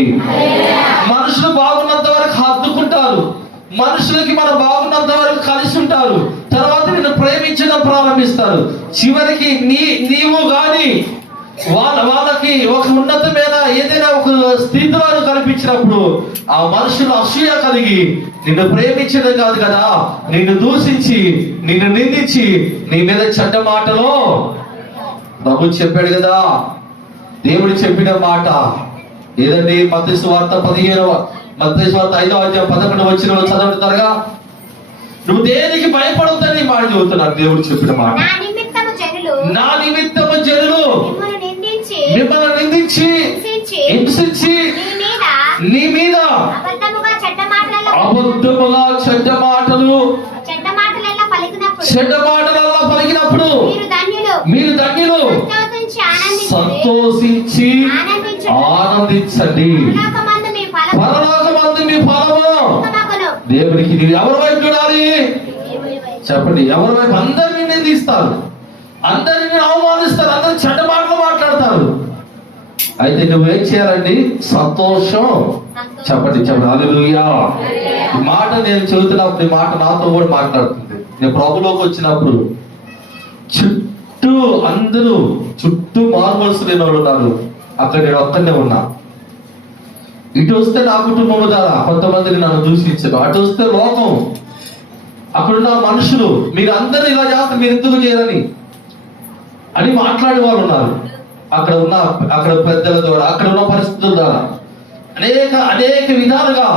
మనుషులు బాగున్నంత వరకు హత్తుకుంటారు. మనుషులకి మనం బాగున్నంత వరకు కలిసి ఉంటారు. తర్వాత నిన్ను ప్రేమించడం ప్రారంభిస్తారు. చివరికి నీవు గాని వాళ్ళకి ఒక ఉన్నతమైన ఏదైనా ఒక స్థితిలో కనిపించినప్పుడు ఆ మనుషులు అసూయ కలిగి నిన్ను ప్రేమించడం కాదు కదా, నిన్ను దూషించి నిన్ను నిందించి నీ మీద చెడ్డ మాటలో ప్రభు చెప్పాడు కదా. దేవుడు చెప్పిన మాట ఏదండి? మత్తయి సువార్త 5వ అధ్యాయం 11వ వచనంలో చదవండి త్వరగా. నువ్వు దేనికి భయపడొద్దని మాట చెబుతున్నాడు దేవుడు చెప్పిన మాట. నా నిమిత్తము జనులు మిమ్మల్ని నిందించి హింసించి నీ మీద అబద్ధముగా చెడ్డ మాటలు పలికినప్పుడు మీరు ధన్యులు, సంతోషించి ఆనందించండి. పరలోకమందు మీ ఫలము దేవునికి. ఎవరి వైపు చూడాలి చెప్పండి? ఎవరి వైపు? అందరినీ నిందిస్తారు, అందరినీ అవమానిస్తారు, అందరూ చెడ్డ మాటలు మాట్లాడతారు. అయితే నువ్వేం చేయాలండి? సంతోషం చెప్పండి. హల్లెలూయా. ఈ మాట నేను చెబుతున్నప్పుడు ఈ మాట నాతో కూడా మాట్లాడుతుంది. నేను ప్రభులోకి వచ్చినప్పుడు చుట్టూ మార్మల్స్ లేని వాళ్ళు ఉన్నారు. అక్కడ నేను ఒక్కనే ఉన్నా. ఇటు వస్తే నా కుటుంబం ద్వారా కొంతమందిని నన్ను దూషించారు, అటు వస్తే లోకం, అక్కడున్న మనుషులు, మీరు అందరూ ఇలా చేస్తారు, మీరు ఎందుకు చేయరని అని మాట్లాడే వాళ్ళు ఉన్నారు. అక్కడ పెద్దల ద్వారా, అక్కడ ఉన్న పరిస్థితుల ద్వారా అనేక విధాలుగా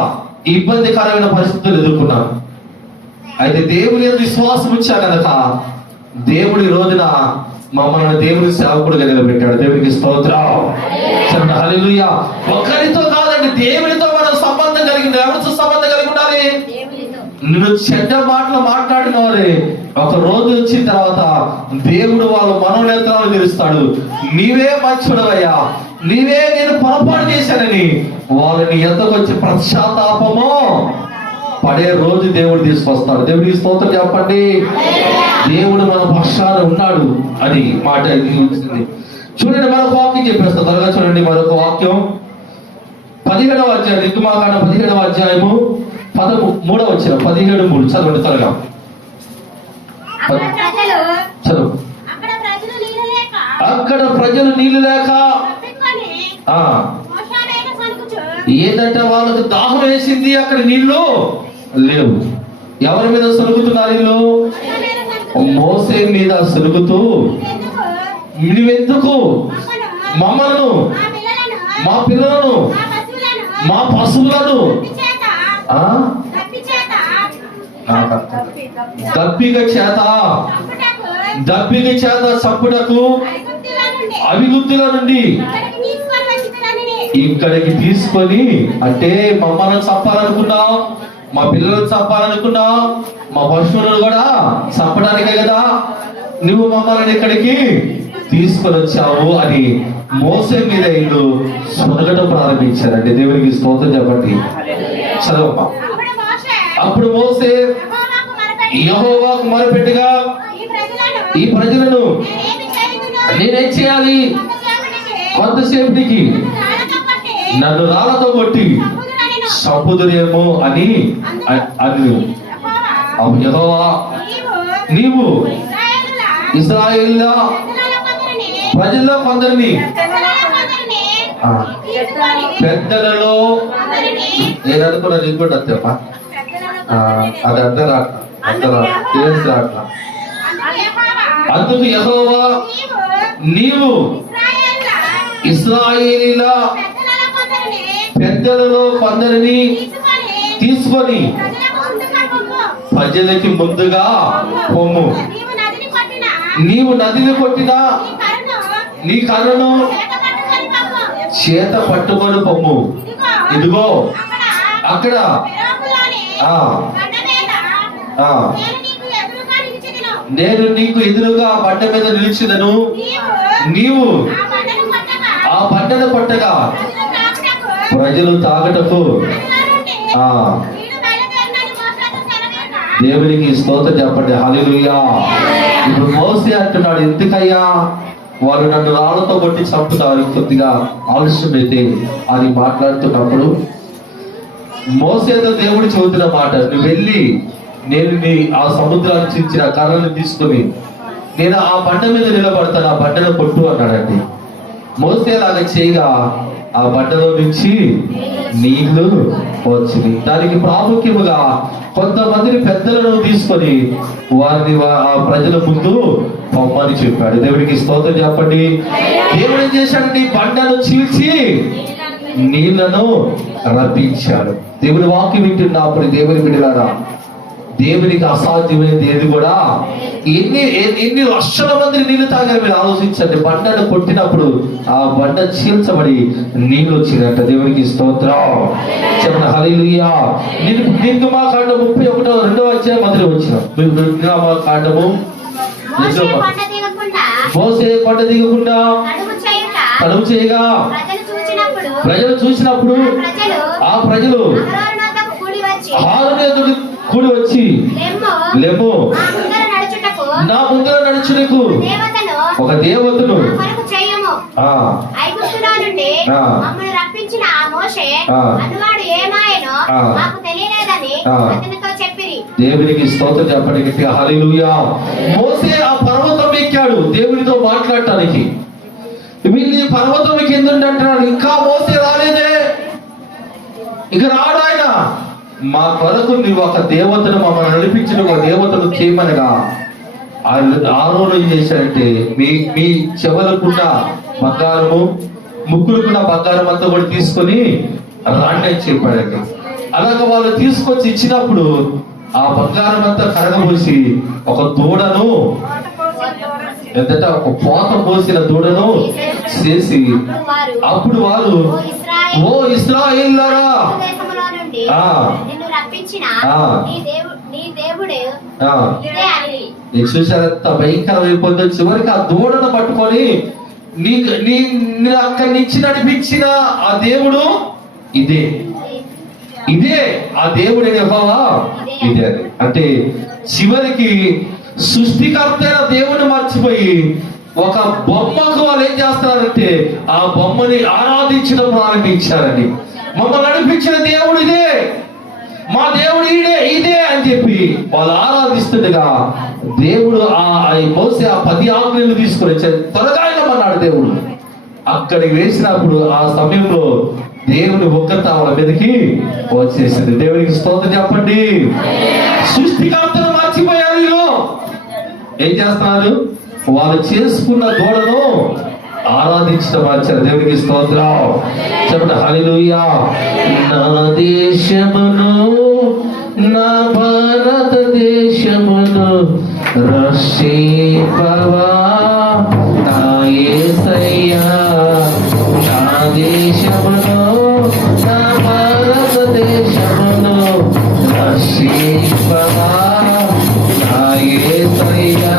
ఇబ్బందికరమైన పరిస్థితులు ఎదుర్కొన్నారు. అయితే దేవుని యందు విశ్వాసం వచ్చా కనుక దేవుడి రోజున మమ్మల్ని దేవుని సేవకుడుగా నిలబెట్టాడు. దేవునికి స్తోత్రం. హల్లెలూయా. ఒకరితో కాదండి, దేవునితో మనం సంబంధం కలిగింది. ఎవరితో సంబంధం కలిగి ఉండాలి? నువ్వు చెడ్డ మాటలు మాట్లాడిన వారే ఒక రోజు వచ్చిన తర్వాత దేవుడు వాళ్ళ మనోనేత్రాలు తెరుస్తాడు. నీవే మంచుడవయ్యా, నీవే నేను పొరపాటు చేశానని వాళ్ళని ఎంతకొచ్చి పశ్చాత్తాపమో పడే రోజు దేవుడు తీసుకొస్తాడు. దేవుడికి స్తోత్రం చెప్పండి. దేవుడు మన పక్షాన ఉన్నాడు అని మాట వచ్చింది. చూడండి, మరొక వాక్యం చెప్పేస్తా త్వరగా. చూడండి మరొక వాక్యం 17వ అధ్యాయం, నిర్గమాకాండ 17వ అధ్యాయము 13వ వచనం, 17:3 చదవండి త్వరగా. చదువు. అక్కడ ప్రజలు నీళ్లు లేక ఏంటంటే వాళ్ళకు దాహం వేసింది, అక్కడ నీళ్లు లేవు. ఎవరి మీద సరుగుతున్నారు వీళ్ళు? మోసే మీద సరుగుతూ, నువ్వెందుకు మమ్మల్ని, మా పిల్లలను, మా పశువులను దప్పిక చేత చంపుటకు అవిగుద్దుల నుండి ఇక్కడికి తీసుకొని, అంటే మమ్మల్ని చంపాలనుకున్నావు, మా పిల్లలను చంపాలనుకున్నావు, మా పశువులను కూడా చంపడానికే కదా నువ్వు మమ్మల్ని ఇక్కడికి తీసుకొని వచ్చావు అని మోసే మీద ఇల్లు సొనగడం ప్రారంభించారండి. దేవునికి స్తోత్రం చెప్పండి. చదవమ్మా. అప్పుడు మోసే యెహోవాకు మొరపెట్టుగా, ఈ ప్రజలను నేనేం చేయాలి? కొంతసేపటికి నన్ను రాళ్లతో కొట్టి చంపుదురేమో అని యెహోవా నీవు ఇశ్రాయేలు ప్రజల్లో కొందరిని పెద్దలలో ఏదనుకున్నా నీకు కూడా అంతేమ్మా. అది అంటారా అందుకు యెహోవా నీవు ఇశ్రాయేలీల పెద్దలలో కొందరిని తీసుకొని ప్రజలకి ముందుగా పొమ్ము. నీవు నదిని కొట్టినా నీ కర్రను చేత పట్టుకొని పొమ్ము. ఇదిగో అక్కడ నేను నీకు ఎదురుగా బండ మీద నిలిచిదను. నీవు ఆ బండను కొట్టగా ప్రజలు తాగటకు దేవునికి స్తోత్రం చెప్పండి. హల్లెలూయా. ఇప్పుడు మోసే అంటున్నాడు, ఎందుకయ్యా వాళ్ళు నన్ను రాళ్లతో కొట్టి చంపుతారు, కొద్దిగా ఆలస్యమైతే అని మాట్లాడుతున్నప్పుడు మోసేతో దేవుడు చెబుతున్న మాట, నువ్వు వెళ్ళి నేను నీ ఆ సముద్రాన్ని చించిన కర్రను తీసుకుని నేను ఆ బండ మీద నిలబడతాను, ఆ బండను కొట్టు అన్నాడండి. మోసేలాగా చేయగా ఆ బండలో నుంచి నీళ్లు వచ్చింది. దానికి ప్రాముఖ్యముగా కొంతమందిని పెద్దలను తీసుకొని వారిని ఆ ప్రజల ముందు పొమ్మని చెప్పాడు. దేవుడికి స్తోత్రం చెప్పండి. దేవుడు ఏం చేశాడండి? బండను చీల్చి నీళ్లను రప్పించాడు. దేవుని వాక్యం వింటున్నప్పుడు దేవుని బిడ్డలారా, దేవునికి అసాధ్యమైనది ఏది కూడా. ఎన్ని లక్షల మంది నీళ్లు తాగారు మీరు ఆలోచించండి. బండను కొట్టినప్పుడు ఆ బండ చీల్చబడి నీళ్లు వచ్చిందంట. దేవునికి స్తోత్రం చెప్పండి. హల్లెలూయా. నిర్గమాకాండం 31:2 మొదలు వచ్చిన నిర్గమాకాండము మోసే కొండ దిగకుండా తడువు చేయగా ప్రజలు చూసినప్పుడు ఆ ప్రజలు హారుని కూడి వచ్చి లెమ్ము నా ముందర నడుచుటకు ఒక దేవతను దేవునికి స్తోత్రం చెప్పండి గట్టిగా. హల్లెలూయా. మోసే ఆ పర్వతం ఎక్కాడు దేవునితో మాట్లాడటానికి. వీళ్ళు పర్వతం కింద అంటున్నాడు, ఇంకా మోసే రాలేదే, ఇక రాడు ఆయన. మా కొరకు నీవు ఒక దేవతను మమ్మల్ని నడిపించిన ఒక దేవతను చేయమనగా ఆరోహణ ఏం చేశారంటే మీ చెవులకున్న బంగారము ముక్కులకున్న బంగారం అంతా కూడా తీసుకొని రాండి అని చెప్పాడండి. అలాగ వాళ్ళు తీసుకొచ్చి ఇచ్చినప్పుడు ఆ బంగారం అంతా కరగబోసి ఒక దూడను ఒక పోత పోసిన దూడను చేసి అప్పుడు వారు, ఓ ఇశ్రాయేలులారా చూసారంత భయంకరమైపోతుంది. చివరికి ఆ దూడను పట్టుకొని అక్కడి నుంచి నడిపించిన ఆ దేవుడు ఇదే ఆ దేవుడు యెహోవా ఇదే. అంటే చివరికి సృష్టికర్త అయిన దేవుని మర్చిపోయి ఒక బొమ్మకు వాళ్ళు ఏం చేస్తున్నారంటే ఆ బొమ్మని ఆరాధించడం ప్రారంభించారండి. మమ్మల్ని నడిపించిన దేవుడు ఇదే, మా దేవుడు ఇదే అని చెప్పి వాళ్ళు ఆరాధిస్తుండగా దేవుడు మోసే ఆ 10 ఆజ్ఞలు తీసుకొని వచ్చారు. త్వరగా అన్నాడు దేవుడు. అక్కడికి వేసినప్పుడు ఆ సమయంలో దేవుని ఉగ్రత వాళ్ళ మీదకి వచ్చేసింది. దేవునికి స్తోత్రం చెప్పండి. సృష్టికర్తను మర్చిపోయారు. వీళ్ళు ఏం చేస్తున్నారు? వాళ్ళు చేసుకున్న గోడను ఆరాధించడం వచ్చారు. దేవునికి స్తోత్రం చెప్పండి. హల్లెలూయా. నా దేశమును నా భారతదేశమును రక్షింపవా నా యేసయ్యా. నా దేశమును నా భారతదేశమును రక్షింపవా నా యేసయ్యా.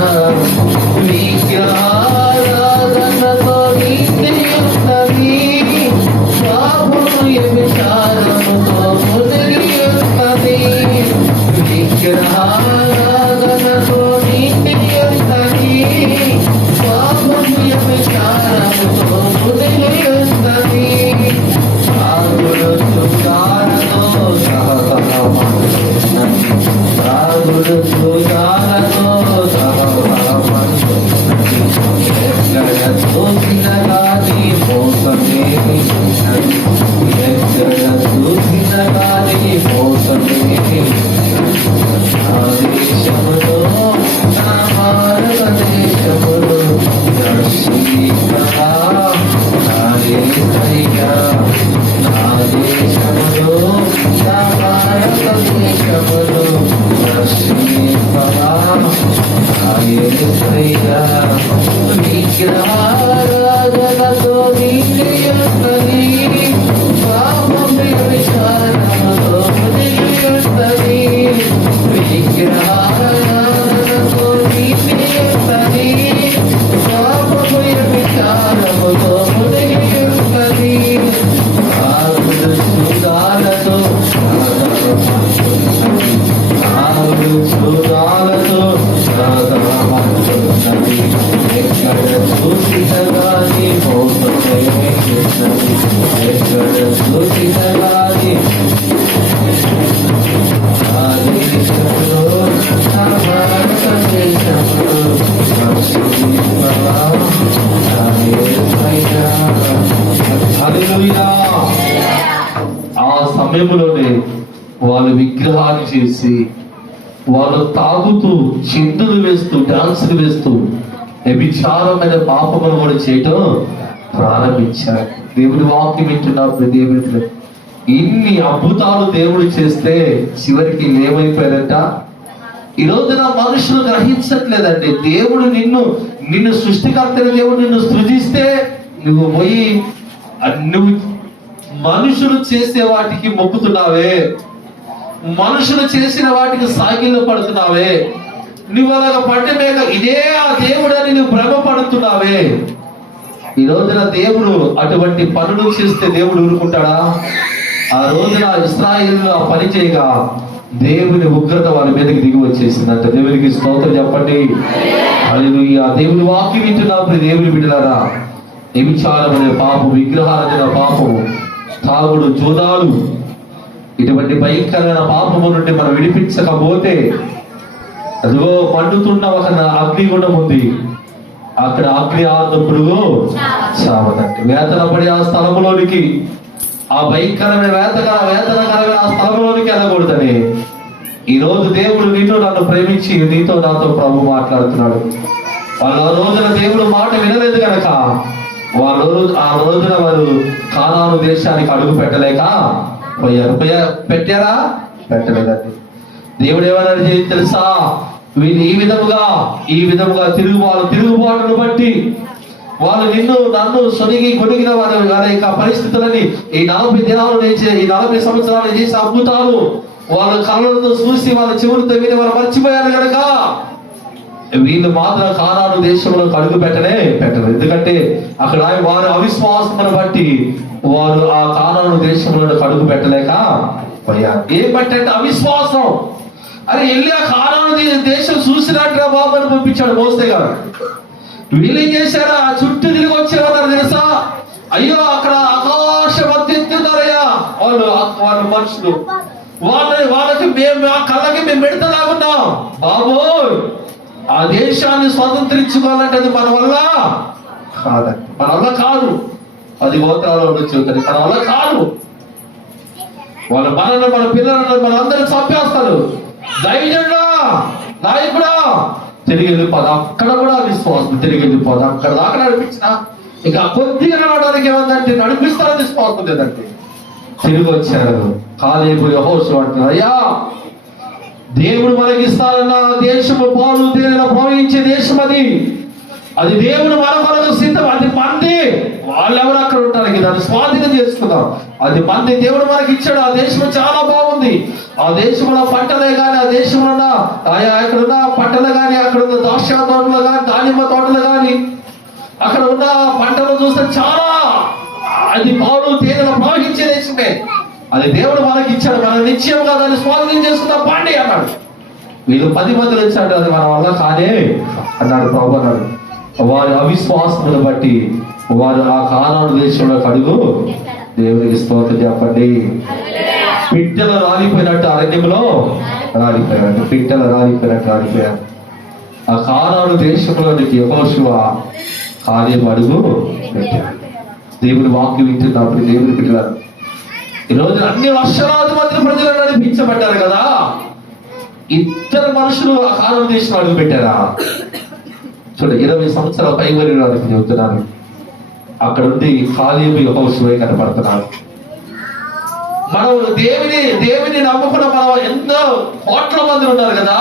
విగ్రహారాధనతో నిండి ఉన్నది, పాపము వ్యభిచారముతో మునిగి ఉన్నది. విగ్రహారాధనతో నిండి ఉన్నది, ఆ సమయంలోనే వాళ్ళు విగ్రహాన్ని చేసి వాళ్ళు తాగుతూ చిందులు వేస్తూ డాన్సులు వేస్తూ వ్యభిచారమైన పాపములు కూడా చేయటం ప్రారంభించారు. దేవుడి వాక్యం వింటున్నప్పుడు దేవుడి ఇన్ని అద్భుతాలు దేవుడు చేస్తే చివరికి ఏమైపోయారంట? ఈ రోజున మనుషులు గ్రహించట్లేదండి. దేవుడు నిన్ను సృష్టికర్తని దేవుడు నిన్ను సృజిస్తే నువ్వు పోయి నువ్వు మనుషులు చేసే వాటికి మొక్కుతున్నావే, మనుషులు చేసిన వాటికి సాగిల్లో పడుతున్నావే, నువ్వు అలాగ పడ్డమేక ఇదే ఆ దేవుడని నువ్వు భ్రమపడుతున్నావే. ఈ రోజున దేవుడు అటువంటి పనులు చేస్తే దేవుడు ఊరుకుంటాడా? ఆ రోజున ఇశ్రాయేలు ఆ పని చేయగా దేవుని ఉగ్రత వాళ్ళ మీదకి దిగి వచ్చేసిందంట. దేవునికి స్తోత్రం చెప్పండి. హల్లెలూయా. దేవుని వాక్యం వింటున్నప్పుడు దేవుని బిడ్డలారా, వ్యభిచారం అనే పాపం, విగ్రహాలైన పాపము, తాగుడు, జూదాలు, ఇటువంటి భయంకరమైన పాపము నుండి మనం విడిపించకపోతే అదిగో మండుతున్న ఒక అగ్నిగుండం ఉంది, అక్కడ అగ్ని ఆరుత పురుగు చావదండి. వేతన పడి ఆ స్థలములోనికి, ఆ భయంకరమైన వేతనకరమైన ఆ స్థలంలోనికి వెళ్ళకూడదని ఈ రోజు దేవుడు నన్ను ప్రేమించి నీతో నాతో ప్రభు మాట్లాడుతున్నాడు. వాళ్ళు ఆ రోజున దేవుడు మాట వినలేదు కనుక ఆ రోజున వారు కానాను దేశానికి అడుగు పెట్టలేక పోయారు. పెట్టారా? పెట్టలేదండి. దేవుడు ఏమన్నాడు తెలుసా? వీళ్ళు ఈ విధముగా తిరుగుబాటును బట్టి వాళ్ళు నన్ను కొనిగిన వారి యొక్క పరిస్థితులని ఈ 40 దినాలు ఈ 40 సంవత్సరాలు చేసే అద్భుతాలు వాళ్ళ కళ్ళతో చూసి వాళ్ళ చెవులతో విని వాళ్ళు మర్చిపోయారు కనుక వీళ్ళు మాత్రం కానాను దేశంలో అడుగు పెట్టలేదు. ఎందుకంటే అక్కడ వారు అవిశ్వాసమును బట్టి వారు ఆ కానాను దేశంలో అడుగు పెట్టలేక పోయారు. ఏం బట్టంటే అవిశ్వాసం. అరే వెళ్ళి ఆ కానాను దేశం చూసినట్టుగా బాబు అని పంపించాడు మోసే గారు. వీళ్ళు ఏం చేశారా? ఆ చుట్టూ తిరిగి వచ్చేవారు తెలుసా? అయ్యో అక్కడ ఆకాశం ఎత్తున్నారయ్యా వాళ్ళు మనుషులు, వాళ్ళకి మేము ఆ కళ్ళకి మేము పెడతలాగున్నాం బాబు. ఆ దేశాన్ని స్వతంత్రించుకోవాలంటే అది మన వల్ల కాదండి, మన వల్ల కాదు. అది గోత్రాల నుంచి అవుతుంది, మన వల్ల కాదు. మన పిల్లలను మనందరినీ చంపేస్తారు. ధైర్యంగా నాయకుడా తిరిగి వెళ్ళిపోదు. అక్కడ కూడా విశ్వాసం తిరిగి వెళ్ళిపోదు. అక్కడ దాకా నడిపించిన ఇక కొద్దిగా నడవడానికి ఏమందంటే నడిపిస్తారని విశ్వాసం లేదంటే తిరిగి వచ్చారు. కాలేబు యెహోషువ అంటున్నారు, అయ్యా దేవుడు మనకి ఇస్తారన్న దేశము పాలు తేనెలు ప్రవహించే దేశం అది దేవుడు మన కొరకు సిద్ధం. అది మంది, వాళ్ళెవరు అక్కడ ఉంటారు, దాన్ని స్వాధీనం చేసుకుందాం. అది మంది దేవుడు మనకి ఇచ్చాడు. ఆ దేశం చాలా బాగుంది. ఆ దేశంలో పంటలే కానీ, ఆ దేశంలో అక్కడున్న పంటలు కానీ, అక్కడ ఉన్న ద్రాక్ష తోటలు కానీ, దానిమ్మ తోటలు కానీ, అక్కడ ఉన్న పంటలు చూస్తే చాలా అది పాలు తేనెలు ప్రవహించే దేశమే. అది దేవుడు మనకి ఇచ్చాడు. మనం నిశ్చయంగా దాన్ని స్వాధీనం చేసుకుందాం పాండి అన్నాడు. వీళ్ళు 10 మందిలు వచ్చాడు. అది మన వల్ల కాదే అన్నాడు ప్రభు అన్నాడు. వారి అవిశ్వాసమును బట్టి వారు ఆ కానాను దేశంలో అడుగు దేవునికి స్తోత్రం చెప్పండి. పిట్టలు రాలిపోయినట్టు అరణ్యంలో రాలిపోయారు. పిట్టలు రాలిపోయారు. ఆ కానాను దేశంలోనికి యెహోషువ కాలేబు అడుగు పెట్టాడు. దేవుని వాక్యం వింటున్నప్పుడు దేవుని బిడ్డలారా, ఈ రోజు అన్ని లక్షలాది మంది ప్రజలు నడిపించబడ్డారు కదా. ఇద్దరు మనుషులు ఆ కానాను దేశంలో అడుగు పెట్టారా? చూడ 20 సంవత్సరాల పైబడి వారికి చెబుతున్నాను. అక్కడ ఉంది కాలేబు యెహోషువ కనపడుతున్నారు. మనం దేవుని నమ్ముకున్న మనం ఎంతో కోట్ల మంది ఉన్నారు కదా.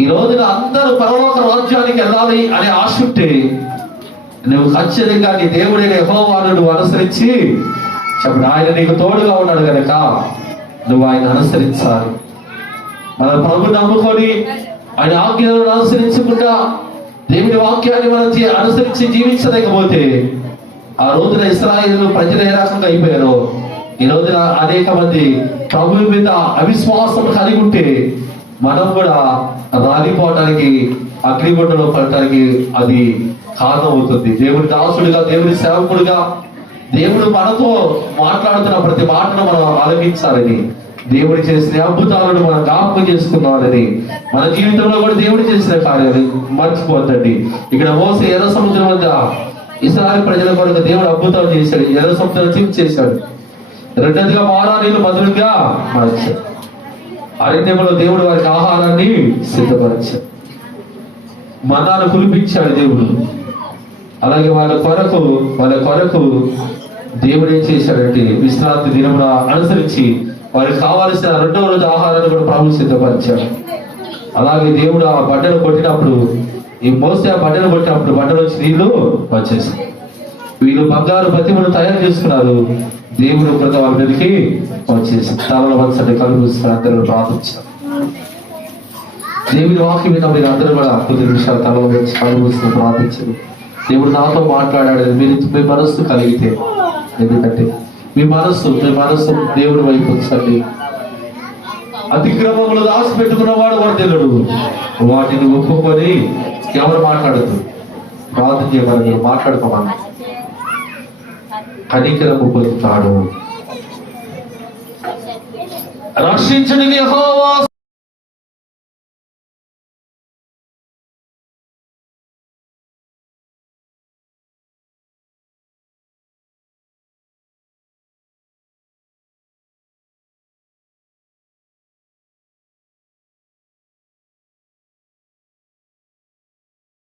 ఈ రోజున అందరూ పరలోక రాజ్యానికి వెళ్ళాలి అనే ఆశ ఉంటే నువ్వు ఖచ్చితంగా నీ దేవుడైన యెహోవాను నువ్వు అనుసరించి చెప్పండి, ఆయన నీకు తోడుగా ఉన్నాడు కనుక నువ్వు ఆయన అనుసరించాలి. మన ప్రభు నమ్ముకొని ఆయన ఆజ్ఞలను అనుసరించకుండా దేవుని వాక్యాన్ని మనం అనుసరించి జీవించలేకపోతే ఆ రోజున ఇశ్రాయేలు ప్రజలు ఏ రకంగా అయిపోయారో ఈ రోజున అనేక మంది ప్రభు మీద అవిశ్వాసం కలిగి ఉంటే మనం కూడా రాలిపోవటానికి, అగ్నిగుండంలో పడటానికి అది కారణం అవుతుంది. దేవుని దాసుడిగా, దేవుని సేవకుడిగా దేవుడు మనతో మాట్లాడుతున్న ప్రతి మాటను మనం ఆలకించాలని, దేవుడు చేసిన అద్భుతాలను మనం జ్ఞాపకం చేసుకున్నామని, మన జీవితంలో కూడా దేవుడు చేసిన కార్యాలు మర్చిపోద్దండి. ఇక్కడ మోసే ఎర్ర సముద్రం వద్ద ఇశ్రాయేలు ప్రజల కొరకు దేవుడు అద్భుతాలు చేశాడు. ఎర్ర సముద్రం చేశాడు. రెండోదిగా మారా నీళ్లు మధురంగా మార్చాడు. అరణ్యంలో దేవుడు వారికి ఆహారాన్ని సిద్ధపరిచాడు. మన్నాను కురిపించాడు దేవుడు. అలాగే వాళ్ళ కొరకు దేవుడు ఏం చేశాడంటే విశ్రాంతి దినమున అనుసరించి వారికి కావాల్సిన రెండవ రోజు ఆహారాన్ని కూడా ప్రభు సిద్ధపరిచాడు. అలాగే దేవుడు ఆ బండను కొట్టినప్పుడు, ఈ మోసే ఆ బండను కొట్టినప్పుడు బండలో వచ్చి నీళ్లు వచ్చేసాయి. వీళ్ళు బంగారు ప్రతిమను తయారు చేసుకున్నారు. దేవుడు కృత వాళ్ళ మీదకి వచ్చేసి తలల వంచండి, కలుగుస్తారు. అందరూ ప్రార్థించారు. దేవుని వాక్యం మీద మీరు అందరూ కూడా కొద్ది నిమిషాలు తలలు వచ్చి కలుగుస్తూ ప్రార్థించారు. దేవుడు నాతో మాట్లాడాడు. మీరు మీ మనస్సు కలిగితే, ఎందుకంటే మీ మనస్సు దేవుడి వైపు ఉంచండి. అతిక్రమములు దాచి పెట్టుకున్నవాడు వర్ధిల్లుడు. వాటిని ఒప్పుకొని ఎవరు మాట్లాడదు, ప్రార్థన చేయమని మీరు మాట్లాడుకోమని. కనికరము పొందుతాడు. రక్షించుడికి యెహోవా